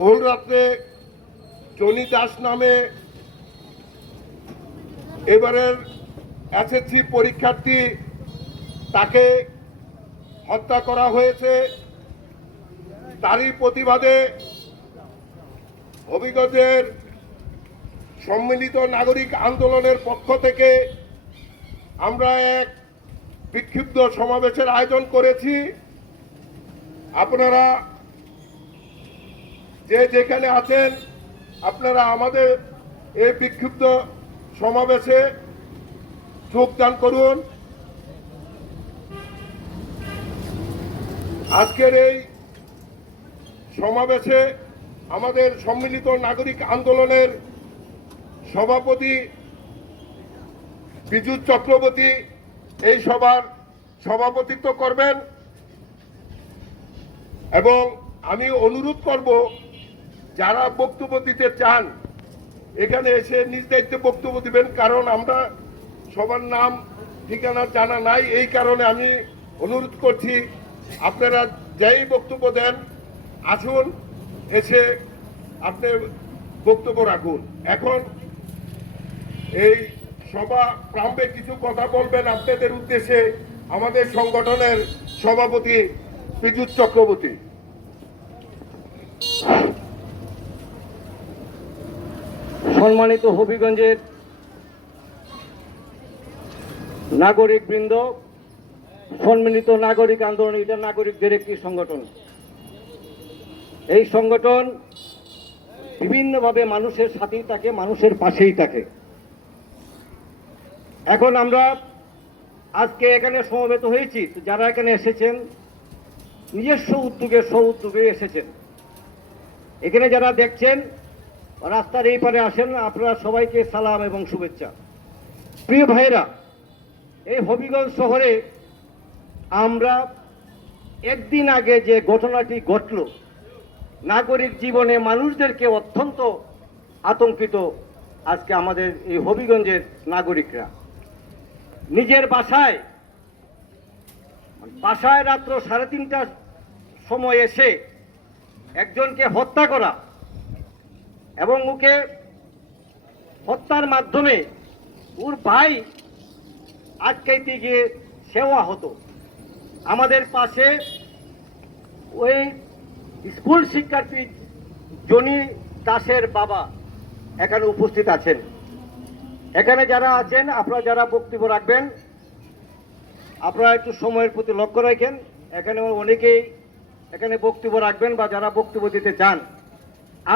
ভোর রাত্রে জনি দাস নামে এবারের এসএসসি পরীক্ষার্থী তাকে হত্যা করা হয়েছে। তারই প্রতিবাদে হবিগঞ্জের সম্মিলিত নাগরিক আন্দোলনের পক্ষ থেকে আমরা এক বিক্ষিপ্ত সমাবেশের আয়োজন করেছি। আপনারা যে যেখানে আছেন আপনারা আমাদের এই বিক্ষিপ্ত সমাবেশে যোগদান করুন। আজকের এই সমাবেশে আমাদের সম্মিলিত নাগরিক আন্দোলনের সভাপতি বিজু চক্রবর্তী এই সভার সভাপতিত্ব করবেন এবং আমি অনুরোধ করব যারা বক্তব্য দিতে চান এখানে এসে নিজ দায়িত্বে বক্তব্য দিবেন, কারণ আমরা সবার নাম ঠিকানা জানা নাই। এই কারণে আমি অনুরোধ করছি আপনারা যেই বক্তব্য দেন আসুন, এসে আপনি বক্তব্য রাখুন। এখন এই সভা প্রারম্ভে কিছু কথা বলবেন আপনাদের উদ্দেশ্যে আমাদের সংগঠনের সভাপতি বিজু চক্রবর্তী। সম্মানিত হবিগঞ্জের নাগরিক বৃন্দ, সম্মিলিত নাগরিক আন্দোলন এটা নাগরিকদের একটি সংগঠন। এই সংগঠন বিভিন্নভাবে মানুষের সাথেই থাকে, মানুষের পাশেই থাকে। এখন আমরা আজকে এখানে সমবেত হয়েছি, যারা এখানে এসেছেন নিজস্ব উদ্যোগে স্ব উদ্যোগে এসেছেন। এখানে যারা দেখছেন রাস্তার এই পারে আসেন, আপনারা সবাইকে সালাম এবং শুভেচ্ছা। প্রিয় ভাইরা, এই হবিগঞ্জ শহরে আমরা একদিন আগে যে ঘটনাটি ঘটল, নাগরিক জীবনে মানুষদেরকে অত্যন্ত আতঙ্কিত আজকে আমাদের এই হবিগঞ্জের নাগরিকরা। নিজের বাসায় রাত্র 3:30টার সময় এসে একজনকে হত্যা করা এবং ওকে হত্যার মাধ্যমে ওর ভাই আটকাইতে গিয়ে সেওয়া হতো। আমাদের পাশে ওই স্কুল শিক্ষার্থী জনি দাসের বাবা এখানে উপস্থিত আছেন। এখানে যারা আছেন আপনারা যারা বক্তব্য রাখবেন আপনারা একটু সময়ের প্রতি লক্ষ্য রাখেন। এখানে অনেকেই এখানে বক্তব্য রাখবেন বা যারা বক্তব্য দিতে চান।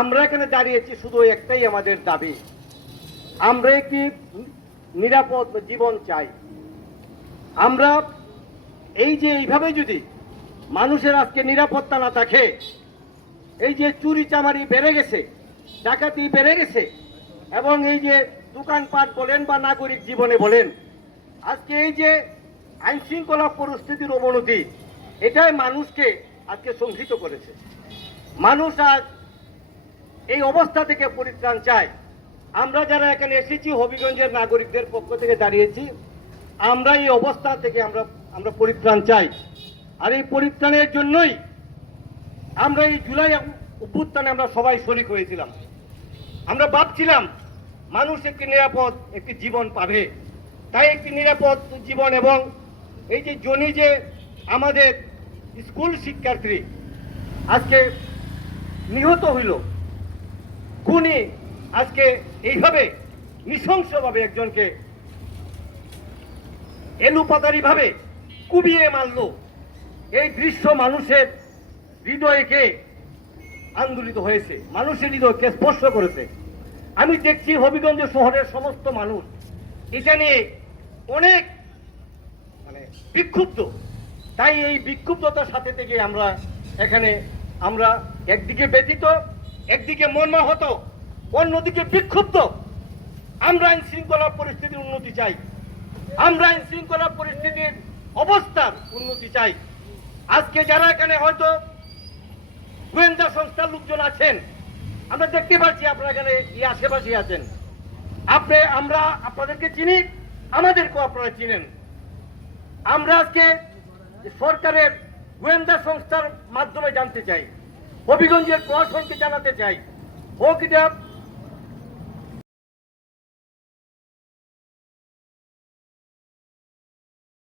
আমরা এখানে দাঁড়িয়েছি শুধু একটাই আমাদের দাবি, আমরা একটি নিরাপদ জীবন চাই। আমরা এই যে এইভাবে যদি মানুষের আজকে নিরাপত্তা না থাকে, এই যে চুরি চামারি বেড়ে গেছে, ডাকাতি বেড়ে গেছে এবং এই যে দোকানপাট বলেন বা নাগরিক জীবনে বলেন, আজকে এই যে আইন শৃঙ্খলা পরিস্থিতির অবনতি, এটাই মানুষকে আজকে শঙ্কিত করেছে। মানুষ আজ এই অবস্থা থেকে পরিত্রাণ চায়। আমরা যারা এখানে এসেছি হবিগঞ্জের নাগরিকদের পক্ষ থেকে দাঁড়িয়েছি, আমরা এই অবস্থা থেকে আমরা পরিত্রাণ চাই। আর এই পরিত্রাণের জন্যই আমরা এই জুলাই অভ্যুত্থানে আমরা সবাই শরিক হয়েছিলাম। আমরা ভাবছিলাম মানুষ একটি নিরাপদ একটি জীবন পাবে, তাই একটি নিরাপদ জীবন। এবং এই যে জনি যে আমাদের স্কুল শিক্ষার্থী আজকে নিহত হইল, খুনি আজকে এইভাবে নৃশংসভাবে একজনকে এলুপাতারিভাবে কুবিয়ে মারল, এই দৃশ্য মানুষের হৃদয়কে আন্দোলিত হয়েছে, মানুষের হৃদয়কে স্পর্শ করেছে। আমি দেখছি হবিগঞ্জ শহরের সমস্ত মানুষ এটা নিয়ে অনেক বিক্ষুব্ধ। তাই এই বিক্ষুব্ধতার সাথে থেকে আমরা একদিকে ব্যথিত, একদিকে মর্মাহত, অন্যদিকে বিক্ষুব্ধ। আমরা আইন শৃঙ্খলা পরিস্থিতির উন্নতি চাই, আমরা আইন শৃঙ্খলা পরিস্থিতির অবস্থার উন্নতি চাই। আজকে যারা এখানে হয়তো গোয়েন্দা সংস্থার লোকজন আছেন, আমরা দেখতে পাচ্ছি আপনারা এখানে আশেপাশে আছেন, আমরা আপনাদেরকে চিনি, আমাদেরকেও আপনারা চিনেন। আমরা আজকে সরকারের গোয়েন্দা সংস্থার মাধ্যমে জানতে চাই হবিগঞ্জের প্রশাসনকে জানাতে চাই, হোক এটা